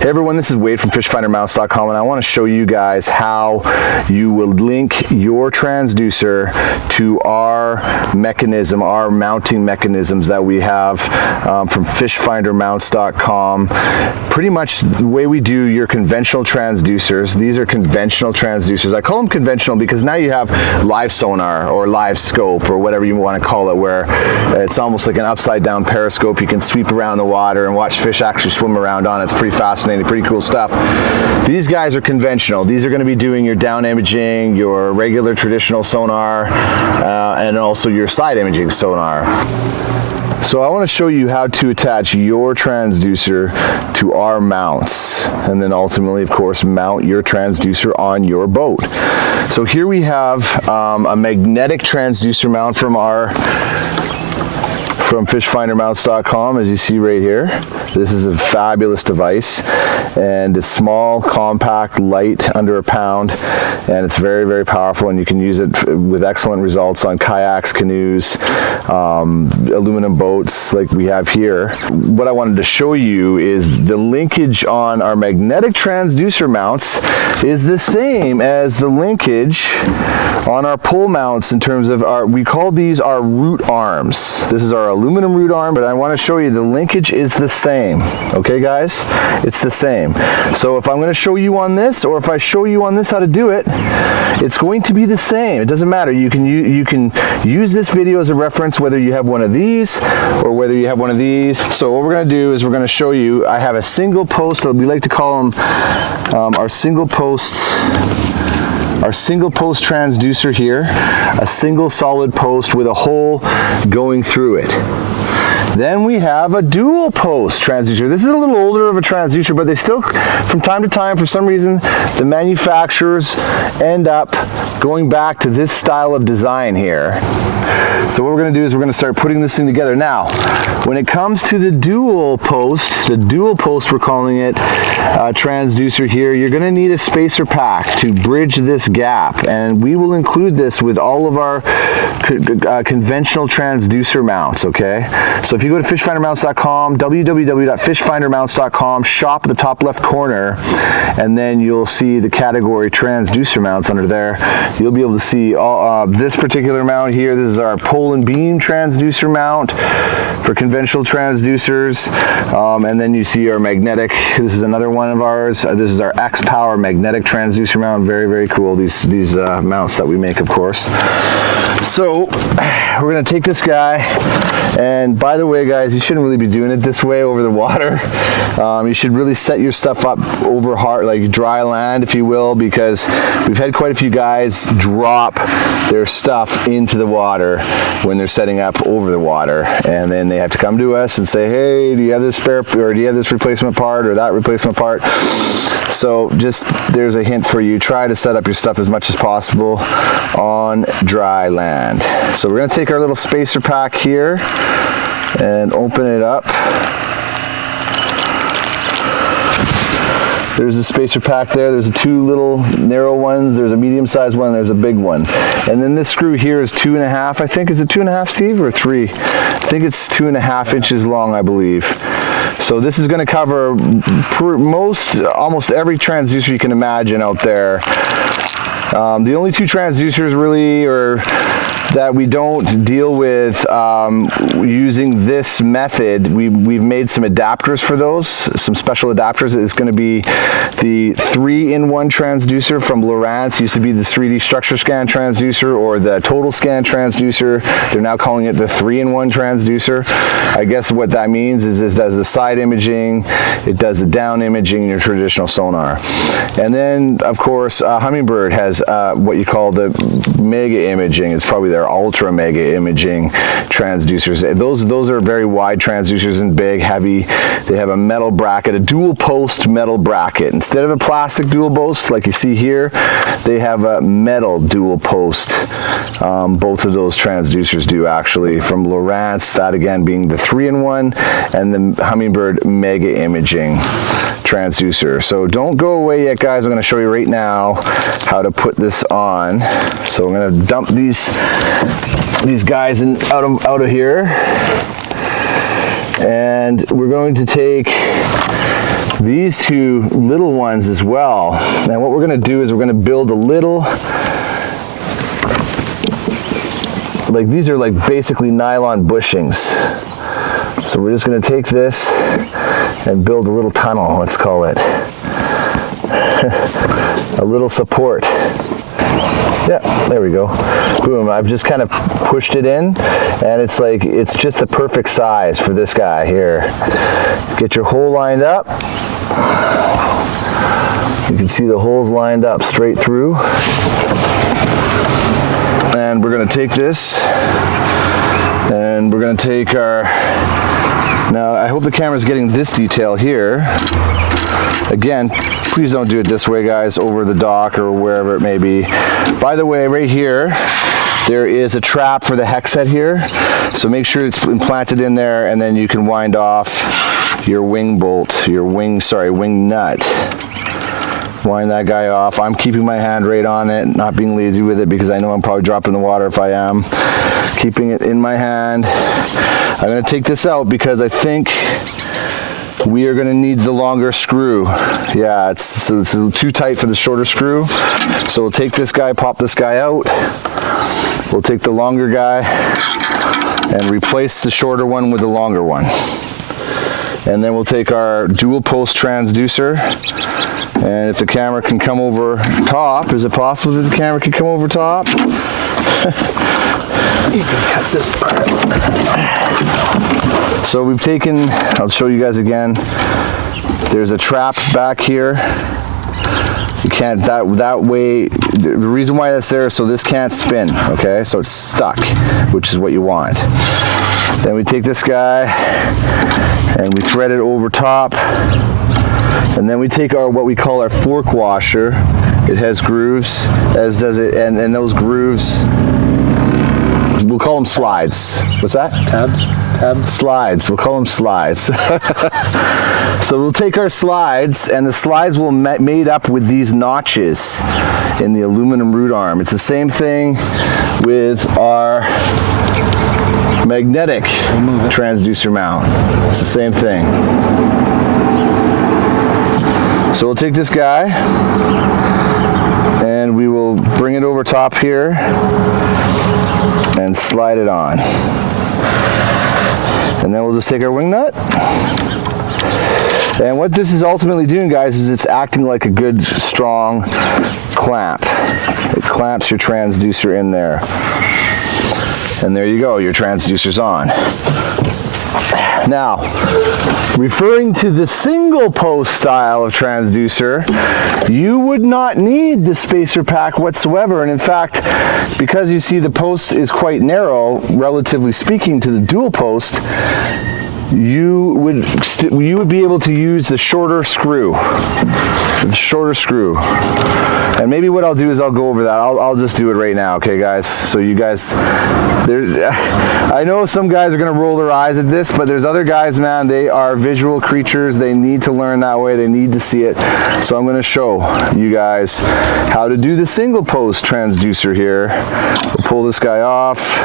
Hey everyone, this is Wade from fishfindermounts.com, and I want to show you guys how you will link your transducer to our mechanism, our mounting mechanisms that we have from fishfindermounts.com. Pretty much the way we do your conventional transducers. These are conventional transducers. I call them conventional because now you have live sonar or live scope or whatever you want to call it, where it's almost like an upside down periscope. You can sweep around the water and watch fish actually swim around on it. It's pretty fascinating, pretty cool stuff. These guys are conventional. These are going to be doing your down imaging, your regular traditional sonar, and also your side imaging sonar. So I want to show you how to attach your transducer to our mounts, and then ultimately, of course, mount your transducer on your boat. So here we have a magnetic transducer mount from fishfindermounts.com, as you see right here. This is a fabulous device, and it's small, compact, light, under a pound, and it's very, very powerful, and you can use it with excellent results on kayaks, canoes, aluminum boats like we have here. What I wanted to show you is the linkage on our magnetic transducer mounts is the same as the linkage on our pole mounts in terms of we call these our root arms. This is our aluminum root arm, but I want to show you the linkage is the same. Okay guys, it's the same. So if I'm going to show you on this, or if I show you on this how to do it, it's going to be the same. It doesn't matter. You can use this video as a reference whether you have one of these or whether you have one of these. So what we're going to do is we're going to show you, I have a single post, we like to call them our single post transducer here, a single solid post with a hole going through it. Then we have a dual post transducer. This is a little older of a transducer, but they still, from time to time, for some reason, the manufacturers end up going back to this style of design here. So what we're going to do is we're going to start putting this thing together. Now, when it comes to the dual post we're calling it transducer here, you're going to need a spacer pack to bridge this gap, and we will include this with all of our conventional transducer mounts, okay? So if you go to fishfindermounts.com, www.fishfindermounts.com, shop at the top left corner, and then you'll see the category transducer mounts under there. You'll be able to see all, this particular mount here. This is our pole and beam transducer mount for conventional transducers, and then you see our magnetic. This is another one of ours. This is our X-Power magnetic transducer mount. Very, very cool, these mounts that we make, of course. So we're going to take this guy, and by the way guys, you shouldn't really be doing it this way over the water. You should really set your stuff up over hard, like dry land, if you will, because we've had quite a few guys drop their stuff into the water when they're setting up over the water, and then they have to come to us and say, hey, do you have this spare, or do you have this replacement part or that replacement part? So just, there's a hint for you. Try to set up your stuff as much as possible on dry land. So we're going to take our little spacer pack here and open it up. There's a spacer pack there. There's two little narrow ones. There's a medium-sized one. There's a big one. And then this screw here is 2.5, I think. Is it 2.5, Steve, or 3? I think it's 2.5 inches long, I believe. So this is going to cover almost every transducer you can imagine out there. The only two transducers really that we don't deal with using this method, we've made some adapters for those, some special adapters. It's going to be the 3-in-1 transducer from Lowrance. Used to be the 3D structure scan transducer or the total scan transducer. They're now calling it the 3-in-1 transducer. I guess what that means is it does the side imaging, it does the down imaging, your traditional sonar. And then, of course, Humminbird has what you call the mega imaging. It's probably their ultra mega imaging transducers. Those are very wide transducers and big, heavy. They have a metal bracket, a dual post metal bracket. Instead of a plastic dual post like you see here, they have a metal dual post. Both of those transducers do, actually, from Lowrance, that again being the 3-in-1, and the Humminbird mega imaging transducer. So don't go away yet, guys. I'm going to show you right now how to put this on. So I'm going to dump these guys out of here, and we're going to take these two little ones as well. And what we're gonna do is we're gonna build a little, like these are like basically nylon bushings. So we're just gonna take this and build a little tunnel, let's call it. A little support. Yeah, there we go. Boom, I've just kind of pushed it in, and it's like, it's just the perfect size for this guy here. Get your hole lined up. You can see the holes lined up straight through. And we're gonna take this, and we're gonna take our, now I hope the camera's getting this detail here. Again, please don't do it this way, guys, over the dock or wherever it may be. By the way, right here, there is a trap for the hex head here. So make sure it's implanted in there, and then you can wind off your wing bolt, your wing nut. Wind that guy off. I'm keeping my hand right on it, not being lazy with it, because I know I'm probably dropping the water if I am. Keeping it in my hand. I'm gonna take this out because I think we are going to need the longer screw. Yeah, it's too tight for the shorter screw. So we'll take this guy, pop this guy out. We'll take the longer guy and replace the shorter one with the longer one. And then we'll take our dual post transducer. And if the camera can come over top, is it possible that the camera can come over top? You can cut this part. So we've taken, I'll show you guys again. There's a trap back here. You can't, that way, the reason why that's there is so this can't spin, okay? So it's stuck, which is what you want. Then we take this guy and we thread it over top. And then we take our, what we call our fork washer. It has grooves, as does it, and those grooves, we'll call them slides. What's that? Tabs? Slides. We'll call them slides. So we'll take our slides, and the slides will be made up with these notches in the aluminum root arm. It's the same thing with our magnetic transducer mount. It's the same thing. So we'll take this guy, and we will bring it over top here and slide it on. And then we'll just take our wing nut. And what this is ultimately doing, guys, is it's acting like a good, strong clamp. It clamps your transducer in there. And there you go, your transducer's on. Now, referring to the single post style of transducer, you would not need the spacer pack whatsoever. And in fact, because you see the post is quite narrow, relatively speaking, to the dual post, you would be able to use the shorter screw. The shorter screw. And maybe what I'll do is I'll go over that. I'll just do it right now, okay, guys? So you guys, I know some guys are gonna roll their eyes at this, but there's other guys, man, they are visual creatures. They need to learn that way. They need to see it. So I'm gonna show you guys how to do the single post transducer here. We'll pull this guy off.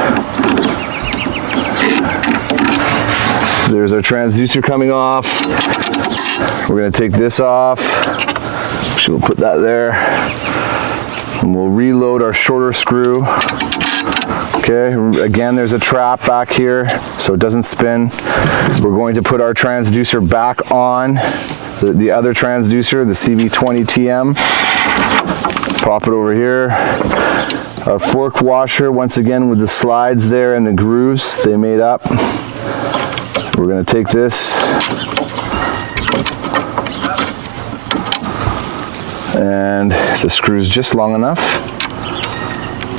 There's our transducer coming off. We're gonna take this off. So we'll put that there. And we'll reload our shorter screw. Okay, again, there's a trap back here so it doesn't spin. We're going to put our transducer back on the other transducer, the CV20TM. Pop it over here. Our fork washer, once again with the slides there and the grooves they made up. We're going to take this and the screw's just long enough.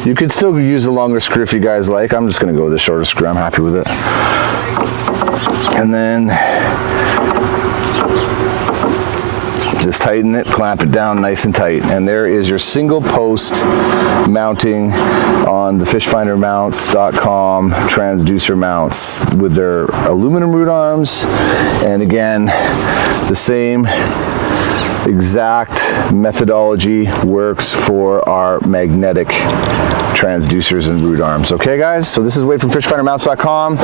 You could still use a longer screw if you guys like. I'm just going to go with the shorter screw. I'm happy with it. And then just tighten it, clamp it down nice and tight. And there is your single post mounting on the fishfindermounts.com transducer mounts with their aluminum root arms. And again, the same exact methodology works for our magnetic transducers and root arms. Okay, guys? So this is Wade from fishfindermounts.com.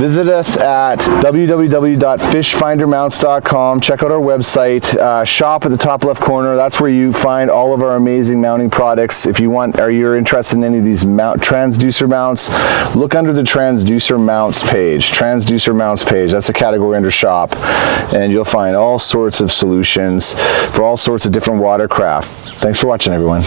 Visit us at www.fishfindermounts.com. Check out our website. Shop at the top left corner. That's where you find all of our amazing mounting products. If you want, or you're interested in any of these transducer mounts, look under the transducer mounts page. Transducer mounts page. That's a category under shop, and you'll find all sorts of solutions for all sorts of different watercraft. Thanks for watching, everyone.